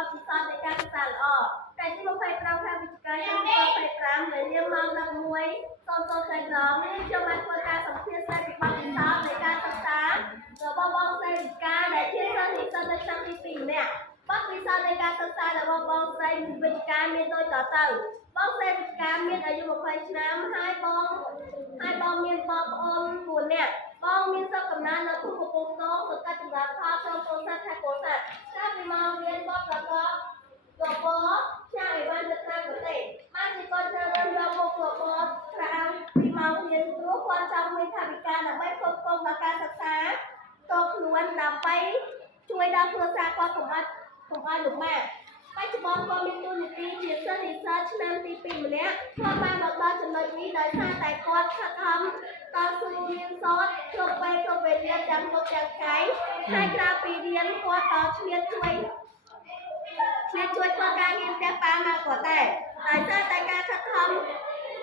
បទពិសោធន៍នៃការសិក្សាល្អតែទី25ខែវិច្ឆិកាឆ្នាំ2025នៅនាមម៉ោង11:00នេះខ្ញុំបានធ្វើការសម្ភាសន៍ស្ដីពីបទពិសោធន៍នៃការសិក្សារបស់បងស្រីវិច្ឆិកាដែលជាសិស្សនិស្សិតនៅឆ្នាំទី2ម្នាក់បទពិសោធន៍នៃការសិក្សារបស់បងស្រីវិច្ឆិកាមានដូចតទៅបងស្រីវិច្ឆិកាមានអាយុ20ឆ្នាំហើយបងមានបងប្អូន4នាក់បងមានស្រុកកំណើតនៅភូមិកំពង់ស្ទងសង្កាត់ចម្រើនផលក្រុងពោធិ៍សាត់ខេត្តពោធិ៍សាត់កាលពីមករៀនបទប្រកបកបចាស់អីវ៉ាន់ទៅតាមប្រទេសបានជាគាត់ត្រូវយកមុខរបរក្រៅពីមករៀនព្រោះគាត់ចង់មានថវិកាដើម្បីផ្គត់ផ្គង់ដល់ការសិក្សាតខ្លួនដើម្បីជួយដល់គ្រួសារគាត់កុំឲ្យលំបាកបច្ចុប្បន្នគាត់មានតួនាទីជាសិស្សនិស្សិតឆ្នាំទី2ម្នាក់គាត់បានមកដល់ចំណុចនេះដោយសារតែគាត់ខិតខំតស៊ូរៀនសូត្រគ្រប់ពេលគ្រប់វេលាទាំងយប់ទាំងថ្ងៃហើយក្រៅពីរៀនគាត់ក៏ឆ្លៀតជួយធ្វើការងារផ្ទះបាយមកគាត់ដែរដោយសារតែការខិតខំ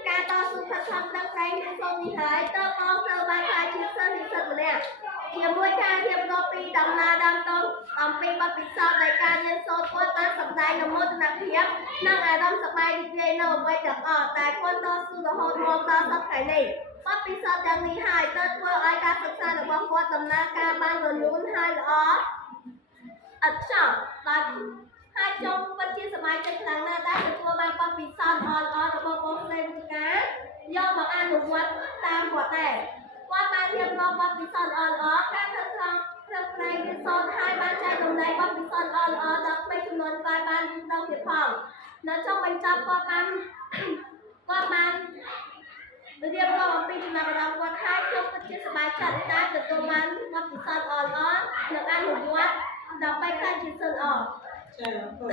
ការតស៊ូខិតខំដល់ថ្ងៃរៀនសូត្រនេះហើយតើបងត្រូវបានខ្លាចជាសិស្សនិស្សិតម្នាក់ជាមួយការរៀបរាប់ពីដំណើរដើមតូនអំពីបទពិសោធន៍នៃការរៀនសូត្រគាត់បានសម្ដែងនូវមោទនភាពនិងអារម្មណ៍សប្បាយរីករាយនៅអ្វីទាំងអស់តែគាត់តស៊ូរហូតមកដល់សប្តាហ៍នេះបទពិសោធន៍ទាំងនេះហើយទើបធ្វើឲ្យការសិក្សារបស់គាត់ដំណើរការបានរលូនហើយល្អឥតខ្ចោះដោយហើយខ្ញុំពិតជាសប្បាយចិត្តខ្លាំងណាស់ដែលទទួលបានបទពិសោធន៍ល្អៗរបស់បងស្រីវិច្ឆិកាយកមកអនុវត្តតាមគាត់ដែរគាត់បានរៀបរាប់បទពិសោធន៍ល្អៗការខិតខំប្រឹងប្រែងរៀនសូត្រហើយបានចែករំលែកបទពិសោធន៍ល្អៗដល់ក្មេងចំនួនក្រោយបានដល់ទៀតផងនៅចុងបញ្ចប់គាត់បានរៀបរាប់អំពីចំណាប់អារម្មណ៍គាត់ហើយខ្ញុំពិតជាសប្បាយចិត្តដែលទទួលបានបទពិសោធន៍ល្អៗនិងអនុវត្តដើម្បីក្លាយជាសិស្សល្អចា៎អរគុណ